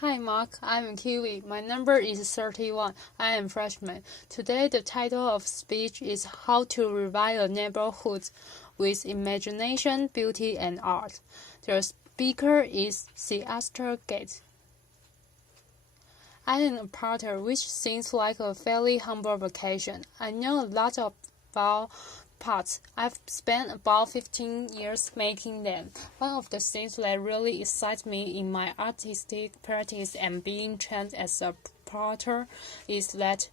Hi Mark, I'm Kiwi. My number is 31. I am freshman. Today the title of speech is How to Revive a Neighborhood with Imagination, Beauty and Art. The speaker is Theaster. I am a potter, which seems like a fairly humble vocation. I know a lot about pots. I've spent about 15 years making them. One of the things that really excites me in my artistic practice and being trained as a potter is that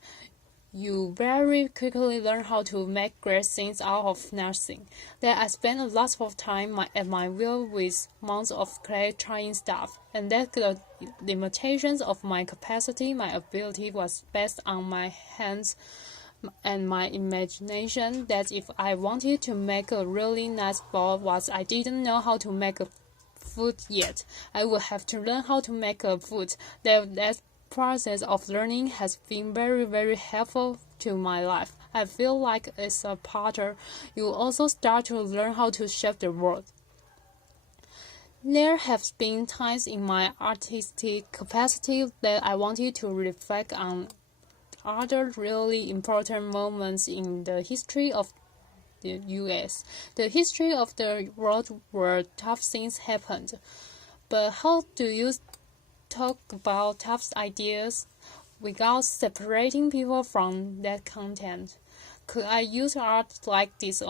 you very quickly learn how to make great things out of nothing. That I spent a lot of time at my wheel with mounds of clay trying stuff, and that the limitations of my capacity, my ability was based on my hands and my imagination. That if I wanted to make a really nice ball was I didn't know how to make a foot yet, I would have to learn how to make a foot. That process of learning has been very helpful to my life. I feel like as a potter, you also start to learn how to shape the world. There have been times in my artistic capacity that I wanted to reflect on other really important moments in the history of the US, the history of the world where tough things happened. But how do you talk about tough ideas without separating people from that content? Could I use art like this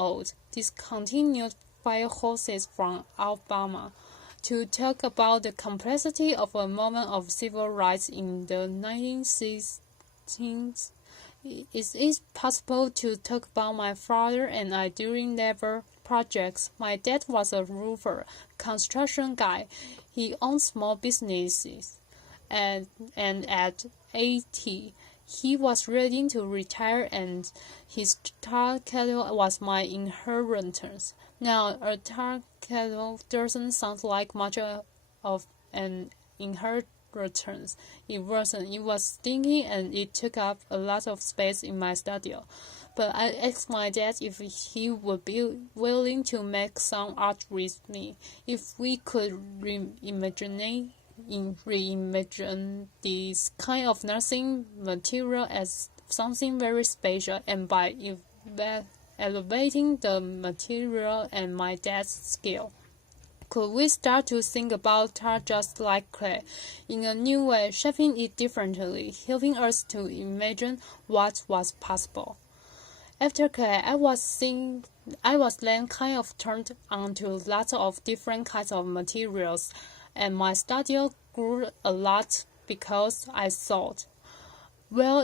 discontinued fire hoses from Alabama to talk about the complexity of a moment of civil rights in the 1960s? Is it possible to talk about my father and I during labor projects? My dad was a roofer, construction guy. He owned small businesses, and at 80, he was ready to retire, and his tar kettle was my inheritance. Now, a tar kettle doesn't sound like much of an inheritance. It wasn't. It was stinky and it took up a lot of space in my studio. But I asked my dad if he would be willing to make some art with me, if we could reimagine this kind of nothing material as something very special, and by elevating the material and my dad's skill, could we start to think about art just like clay, in a new way, shaping it differently, helping us to imagine what was possible? After clay, I was then kind of turned onto lots of different kinds of materials, and my studio grew a lot because I thought, well,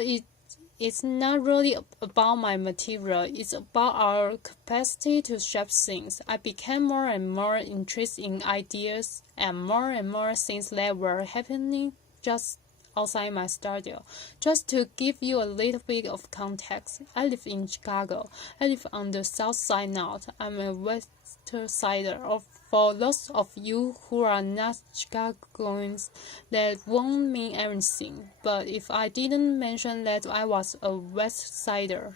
it's not really about my material, it's about our capacity to shape things. I became more and more interested in ideas and more things that were happening just outside my studio. Just to give you a little bit of context, I live in Chicago. I live on the south side now. I'm a west sider. For those of you who are not Chicagoans, that won't mean anything. But if I didn't mention that I was a west sider,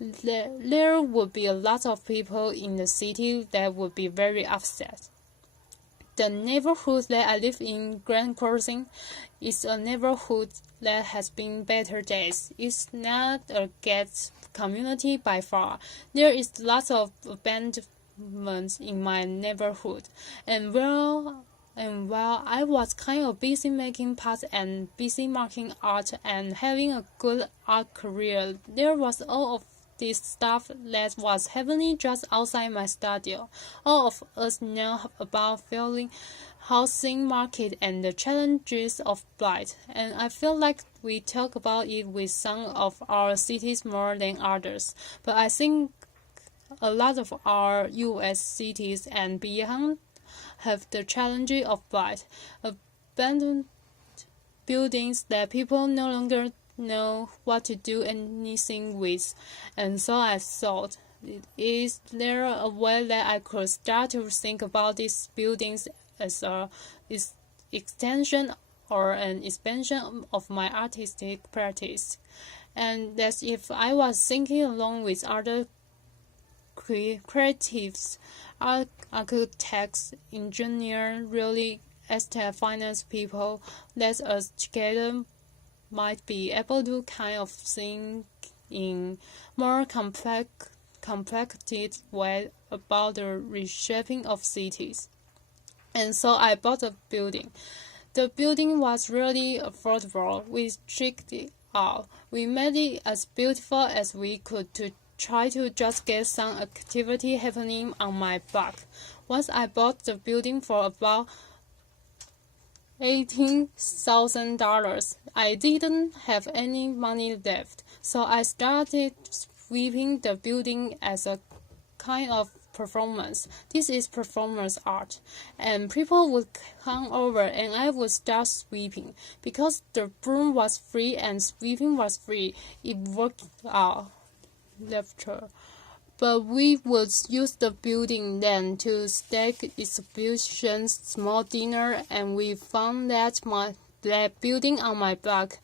there would be a lot of people in the city that would be very upset. The neighborhood that I live in, Grand Crossing, is a neighborhood that has been better days. It's not a gated community by far. There is lots of abandonment in my neighborhood, and while I was kind of busy making pots and busy marking art and having a good art career, there was all of this stuff that was happening just outside my studio. All of us know about failing housing market and the challenges of blight, and I feel like we talk about it with some of our cities more than others. But I think a lot of our US cities and beyond have the challenge of blight, abandoned buildings that people no longer know what to do anything with. And so I thought, is there a way that I could start to think about these buildings as a extension or an expansion of my artistic practice? And that if I was thinking along with other creatives, architects, engineers, really estate finance people, let us together might be able to kind of think in more complicated way about the reshaping of cities. And so I bought a building. The building was really affordable. We checked it out. We made it as beautiful as we could to try to just get some activity happening on my block. Once I bought the building for about $18,000. I didn't have any money left, so I started sweeping the building as a kind of performance. This is performance art, and people would come over and I would start sweeping. Because the broom was free and sweeping was free, it worked out. Lecture. But we would use the building then to stage exhibitions, small dinner, and we found that that building on my block,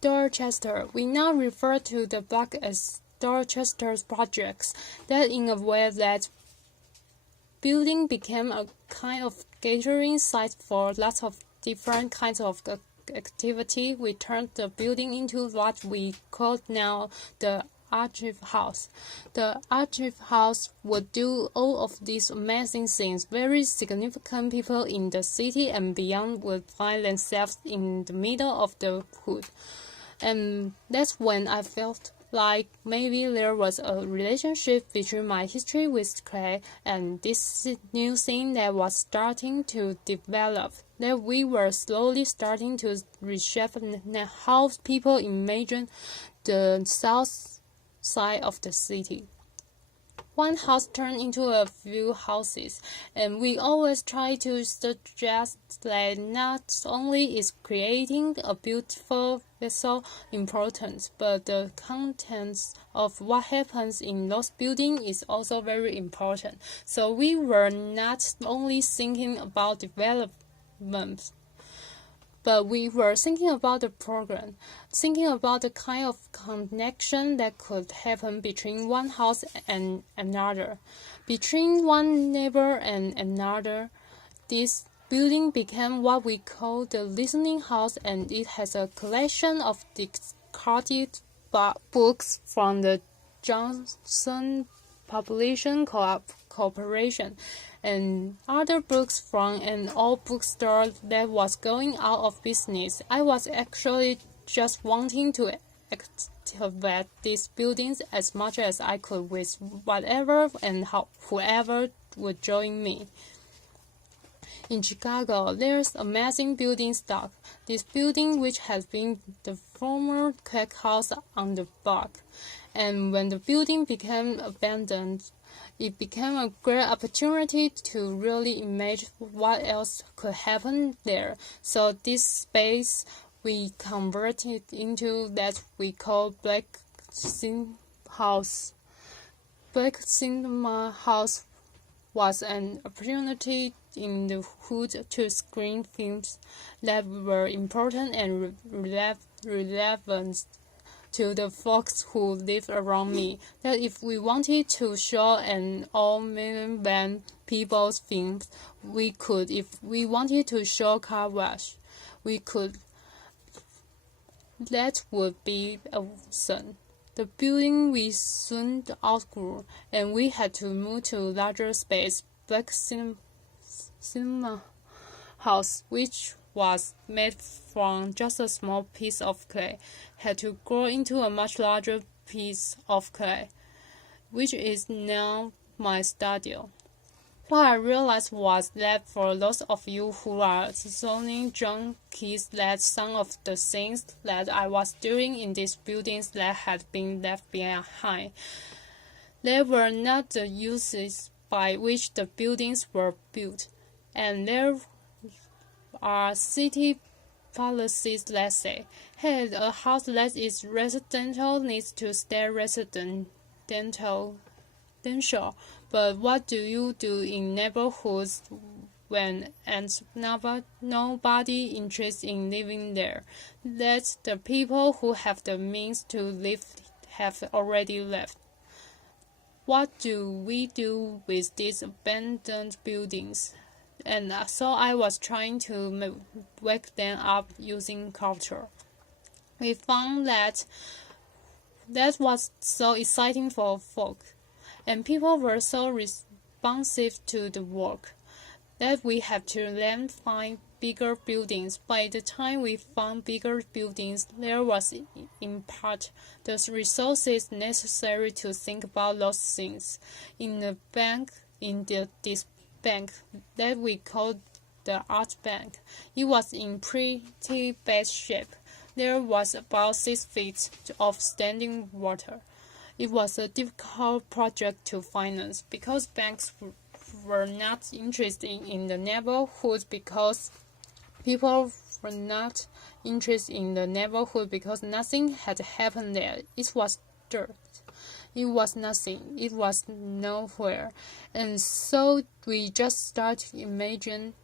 Dorchester. We now refer to the block as Dorchester's projects. That in a way that building became a kind of gathering site for lots of different kinds of activity. We turned the building into what we call now the archive house. The archive house would do all of these amazing things. Very significant people in the city and beyond would find themselves in the middle of the hood. And that's when I felt like maybe there was a relationship between my history with clay and this new thing that was starting to develop, that we were slowly starting to reshape how people imagine the south side of the city. One house turned into a few houses, and we always try to suggest that not only is creating a beautiful vessel important, but the contents of what happens in those buildings is also very important. So we were not only thinking about development, but we were thinking about the program, thinking about the kind of connection that could happen between one house and another, between one neighbor and another. This building became what we call the listening house, and it has a collection of discarded books from the Johnson Publishing Corporation and other books from an old bookstore that was going out of business. I was actually just wanting to activate these buildings as much as I could with whatever and whoever would join me. In Chicago, there's amazing building stock. This building, which has been the former crack house on the block, and when the building became abandoned, it became a great opportunity to really imagine what else could happen there. So this space we converted into that we call Black Cinema House. Black Cinema House was an opportunity in the hood to screen films that were important and relevant to the folks who lived around me, that if we wanted to show an all-million people's films, we could. If we wanted to show car wash, we could. That would be awesome. The building we soon outgrew, and we had to move to larger space. Black Cinema House, which was made from just a small piece of clay, had to grow into a much larger piece of clay, which is now my studio. What I realized was that for those of you who are zoning junkies, that some of the things that I was doing in these buildings that had been left behind, they were not the uses by which the buildings were built, and there are city policies that say, hey, a house that is residential needs to stay residential. But what do you do in neighborhoods when and nobody interested in living there? That the people who have the means to live have already left. what do we do with these abandoned buildings? And so I was trying to wake them up using culture. We found that was so exciting for folk, and people were so responsive to the work that we had to then find bigger buildings. By the time we found bigger buildings, there was in part the resources necessary to think about those things. In the bank, this bank that we called the art bank, it was in pretty bad shape. There was about 6 feet of standing water. It was a difficult project to finance because banks were not interested in the neighborhood because people were not interested in the neighborhood because nothing had happened there. It was dirt. It was nothing. It was nowhere. And so we just started to imagine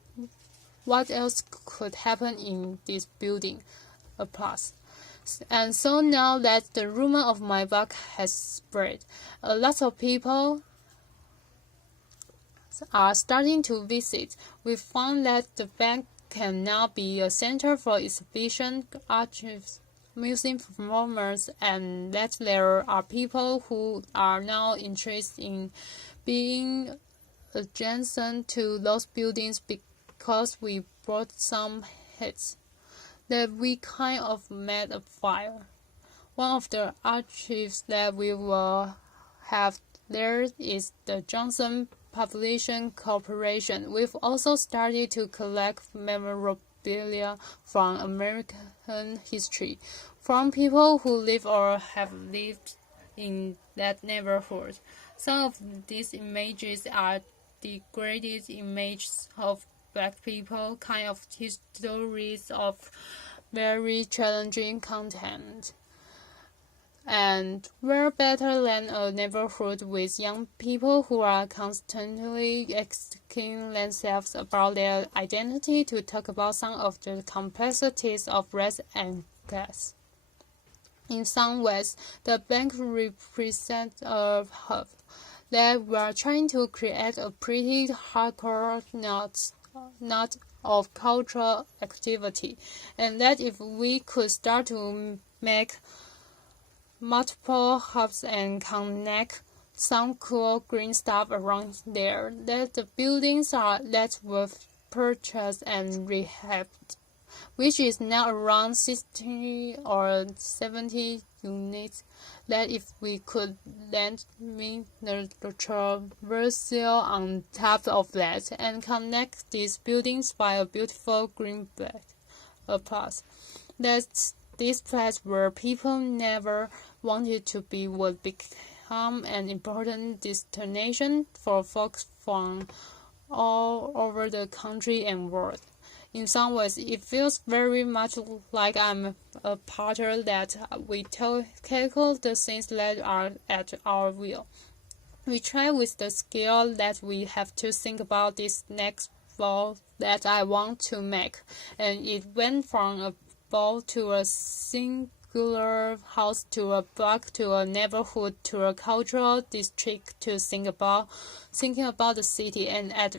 what else could happen in this building. Applause. And so now that the rumor of my book has spread, a lot of people are starting to visit. We found that the bank can now be a center for exhibition, archives, music performers, and that there are people who are now interested in being adjacent to those buildings because we brought some hits that we kind of made a fire. One of the archives that we will have there is the Johnson Publishing Corporation. We've also started to collect memorabilia from American history, from people who live or have lived in that neighborhood. Some of these images are degraded images of Black people, kind of histories of very challenging content. And we're better than a neighborhood with young people who are constantly asking themselves about their identity to talk about some of the complexities of race and class. In some ways, the bank represents a hub that we're trying to create a pretty hardcore knot of cultural activity, and that if we could start to make multiple hubs and connect some cool green stuff around there, that the buildings are that were purchased and rehabbed, which is now around 60 or 70 units, that if we could then make the traversal on top of that and connect these buildings by a beautiful green belt, applause, that this place where people never wanted to be would become an important destination for folks from all over the country and world. In some ways, it feels very much like I'm a potter that we tackle the things that are at our will. We try with the skill that we have to think about this next ball that I want to make, and it went from a ball to a singular house to a block to a neighborhood to a cultural district to thinking about the city, and at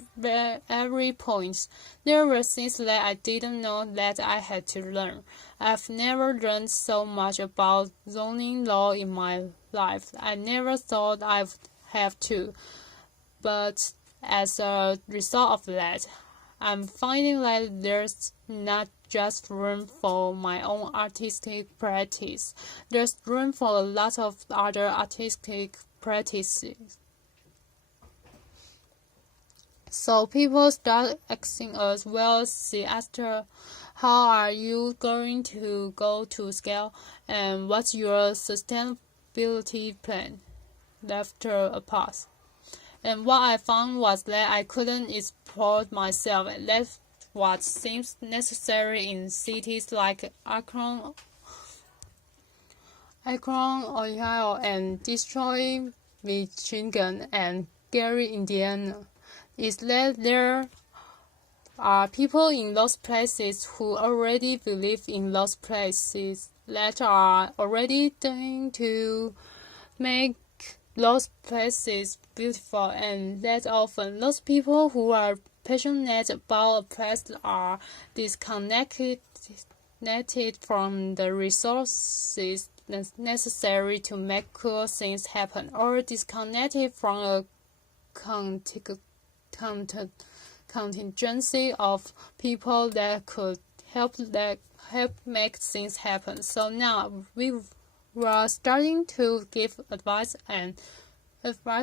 every point there were things that I didn't know that I had to learn. I've never learned so much about zoning law in my life. I never thought I'd have to, but as a result of that, I'm finding that there's not just room for my own artistic practice. There's room for a lot of other artistic practices. So people start asking us, well, Theaster, how are you going to go to scale, and what's your sustainability plan? After a pause. And what I found was that I couldn't export myself, and that's what seems necessary in cities like Akron, Ohio, and Detroit, Michigan, and Gary, Indiana, is that there are people in those places who already believe in those places, that are already trying to make those places beautiful, and that often those people who are passionate about a place are disconnected from the resources necessary to make cool things happen, or disconnected from a contingency of people that could help make things happen. So now we were starting to give advice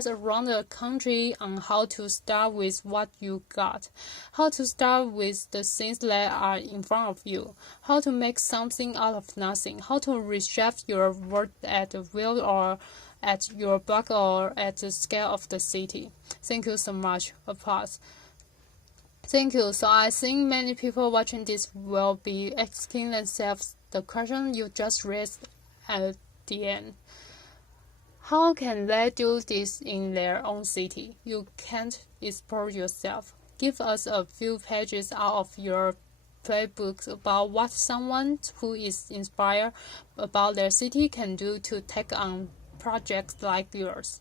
around the country on how to start with what you got, how to start with the things that are in front of you, how to make something out of nothing, how to reshape your world at the will or at your block or at the scale of the city. Thank you so much. Applause. Thank you. So I think many people watching this will be asking themselves the question you just raised at the end. How can they do this in their own city? You can't explore yourself. Give us a few pages out of your playbook about what someone who is inspired about their city can do to take on projects like yours.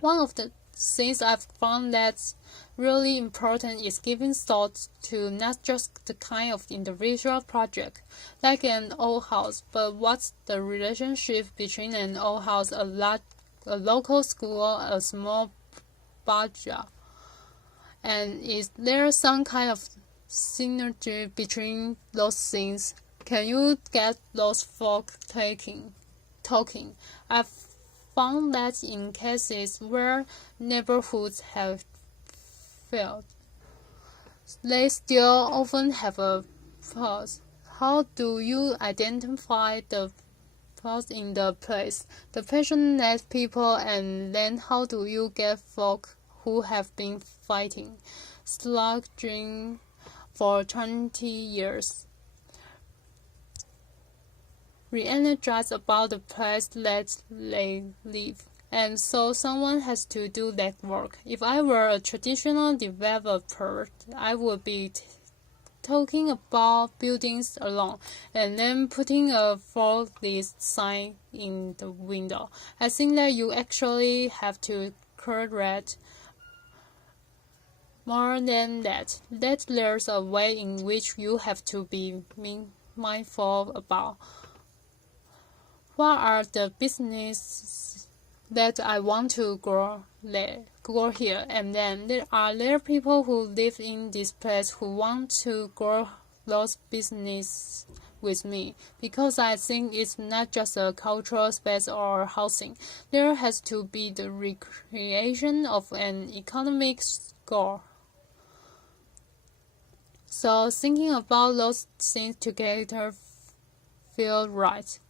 One of the things I've found that's really important is giving thought to not just the kind of individual project, like an old house, but what's the relationship between an old house, a local school, a small bazaar, and is there some kind of synergy between those things? Can you get those folk talking? I've found that in cases where neighborhoods have failed, they still often have a pause. How do you identify the pause in the place, the passionate people, and then how do you get folk who have been fighting, slugging for 20 years, re-energized about the place that they live? And so someone has to do that work. If I were a traditional developer, I would be talking about buildings alone and then putting a for list sign in the window. I think that you actually have to correct more than that there's a way in which you have to be mindful about what are the businesses that I want to grow here, and then there people who live in this place who want to grow those business with me, because I think it's not just a cultural space or housing. There has to be the recreation of an economic goal. So thinking about those things together feel right.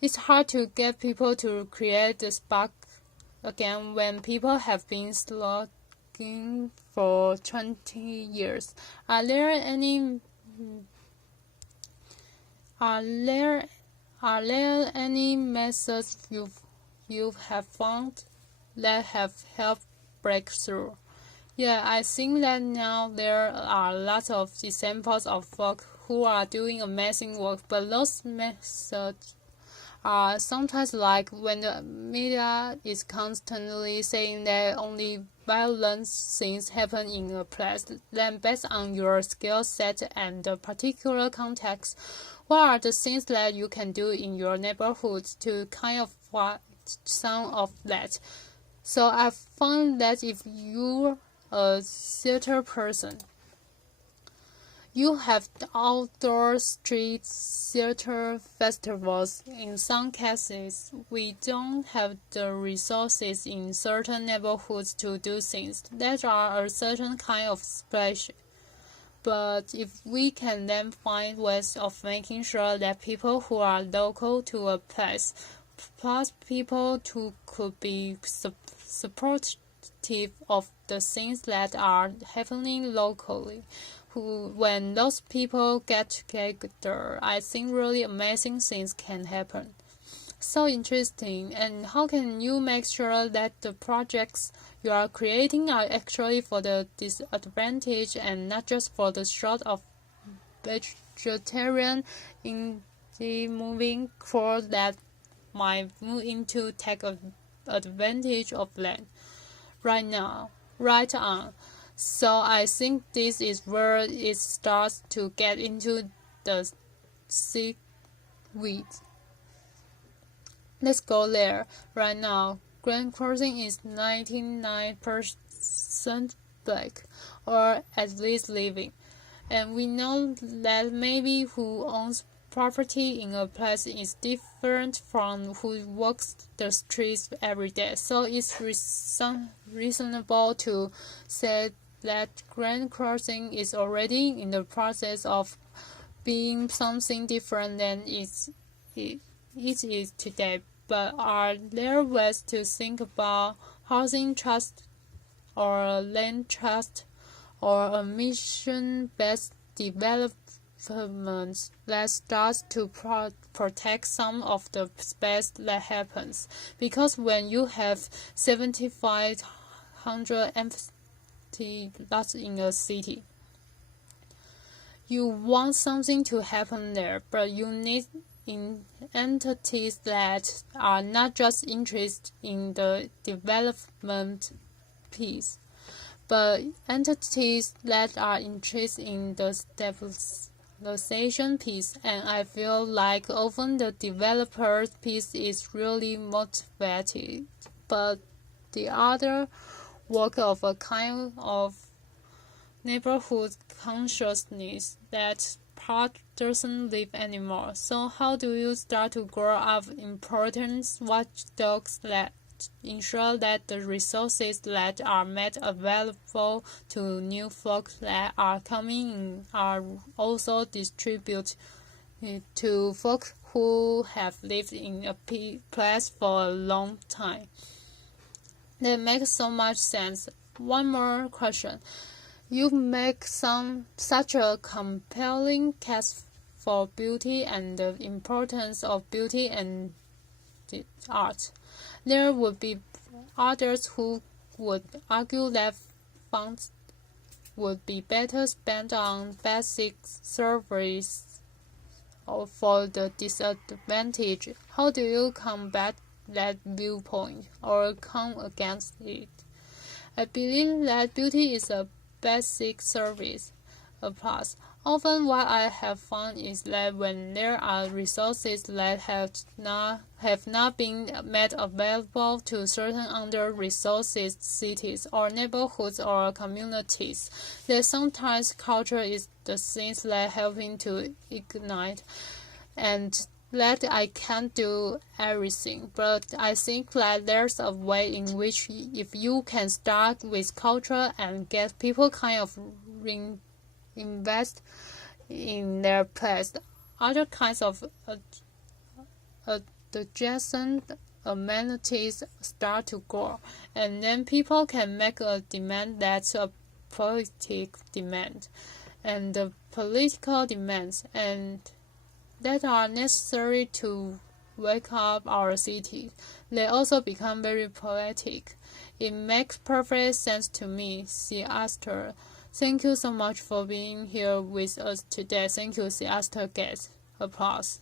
It's hard to get people to create the spark again when people have been slugging for 20 years. Are there any methods you have found that have helped break through? Yeah, I think that now there are lots of examples of folk who are doing amazing work, but those methods are sometimes like when the media is constantly saying that only violent things happen in a place, then based on your skill set and the particular context, what are the things that you can do in your neighborhood to kind of fight some of that? So I've found that if you're a theater person, you have outdoor street theater festivals. In some cases, we don't have the resources in certain neighborhoods to do things that are a certain kind of splash. But if we can then find ways of making sure that people who are local to a place, plus people who could be supportive of the things that are happening locally, when those people get together, I think really amazing things can happen. So interesting. And how can you make sure that the projects you are creating are actually for the disadvantaged and not just for the short of vegetarian in the moving for that might move in to take advantage of land right on. So I think this is where it starts to get into the sick weeds. Let's go there right now. Grand Crossing is 99% black, or at least living. And we know that maybe who owns property in a place is different from who walks the streets every day. So it's reasonable to say that Grand Crossing is already in the process of being something different than it is today. But are there ways to think about housing trust or a land trust or a mission-based development that starts to protect some of the space that happens? Because when you have 7,500 empty lots in a city, you want something to happen there, but you need entities that are not just interested in the development piece, but entities that are interested in the stabilization piece. And I feel like often the developer piece is really motivated, but the other work of a kind of neighborhood consciousness that part doesn't live anymore. So how do you start to grow up important watchdogs that ensure that the resources that are made available to new folks that are coming in are also distributed to folks who have lived in a place for a long time? That makes so much sense. One more question. You make such a compelling case for beauty and the importance of beauty and the art. There would be others who would argue that funds would be better spent on basic service or for the disadvantaged. How do you combat that viewpoint or come against it? I believe that beauty is a basic service, a plus. Often what I have found is that when there are resources that have not been made available to certain under-resourced cities or neighborhoods or communities, that sometimes culture is the thing that helping to ignite, and that I can't do everything, but I think that there's a way in which if you can start with culture and get people kind of invest in their place, other kinds of adjacent amenities start to grow, and then people can make a demand that's a politic demand, and the political demands, and that are necessary to wake up our city. They also become very poetic. It makes perfect sense to me. Theaster. Thank you so much for being here with us today. Thank you, Theaster guest. Applause.